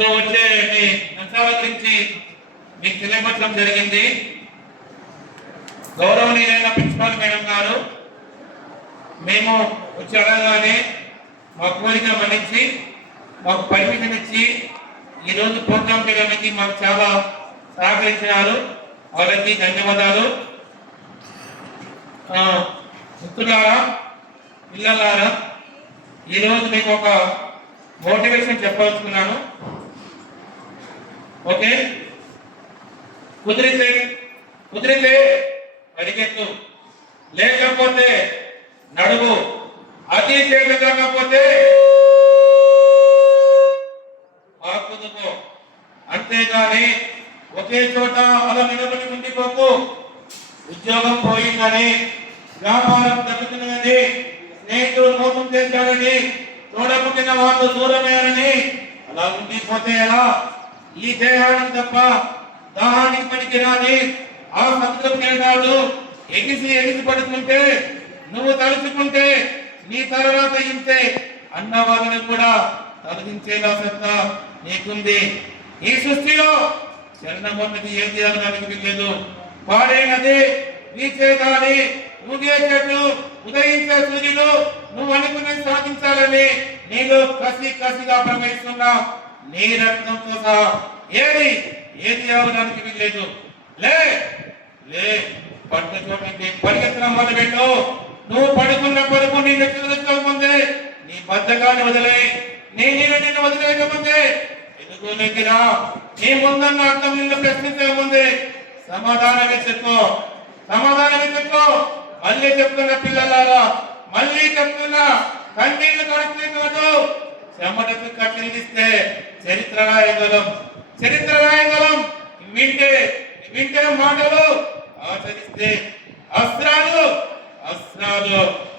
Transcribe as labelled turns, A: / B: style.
A: ఇప్పుడు వచ్చే మీ అంశాల గురించి మీకు తెలియపరచడం జరిగింది. గౌరవనీయులైన ప్రిన్సిపాల్ మేడం గారు మేము వచ్చి అడగగానే మా కోరిక మన్నించి మాకు పర్మిషన్ ఇచ్చి ఈరోజు ప్రోగ్రాం చేయడానికి మాకు చాలా సహకరించినారు. వాళ్ళకి ధన్యవాదాలు. మిత్రులారా పిల్లలారా ఈరోజు మీకు ఒక మోటివేషన్ చెప్పదలుచుకున్నాను. ఓకే? కుదిరితే కుదిరితే పరిగెత్తు లేకపోతే నడువు. అతి చేయకపోతే ఆకుదుకో అంతేగాని ఒకే చోట అలా నిలబడి ఉండిపోకు. ఉద్యోగం పోయిందని వ్యాపారం తగ్గుతున్నదని స్నేహితులు మోసం చేశారని చూడపుట్టిన వాళ్ళు దూరమయ్యారని అలా ఉండిపోతే ఎలా? ఈ దేహానికి తప్ప దాహానికి పనికి రాని ఆ సముద్రం కేటాడు ఎగిసి ఎగిసి పడుతుంటే నువ్వు తలుచుకుంటే నీ తర్వాత ఇంతే. అన్న వాళ్ళని కూడా తొలగించేలా సత్తా నీకుంది. ఈ సృష్టిలో చరణమన్నది ఏం చేయాలని వీల్లేదు పాడైనది వీచే గాలి ఊగే చెట్టు ఉదయించే సూర్యుడు నువ్వు అనుకునే సాధించాలని నీలో కసి కసిగా ప్రవహిస్తున్న నీ రక్తంతో సహా ఏది? ఏది అవడానికి వీల్లేదు. లే! లే! పట్టు చోటి పరిగెత్తడం మొదలుపెట్టు. నువ్వు పడుకున్న పడుకు నీ ముందే నీ బద్ధకాన్ని వదిలే. నీ నేను నిన్ను వదిలేకముందే. ఎందుకు రా నీ ముందన్న అర్థం నిన్ను ప్రశ్నించకముందే. సమాధానం చెప్పుకో సమాధానం చెప్పుకో మళ్ళీ చెప్తున్న పిల్లలారా మళ్ళీ చెప్తున్నా కన్నీళ్ళు కడితే కాదు చెమటకు కట్టిస్తే చరిత్ర రాయగలం చరిత్ర రాయగలం వింటే వింటే మాటలు ఆచరిస్తే అస్త్రాలు అస్త్రాలు.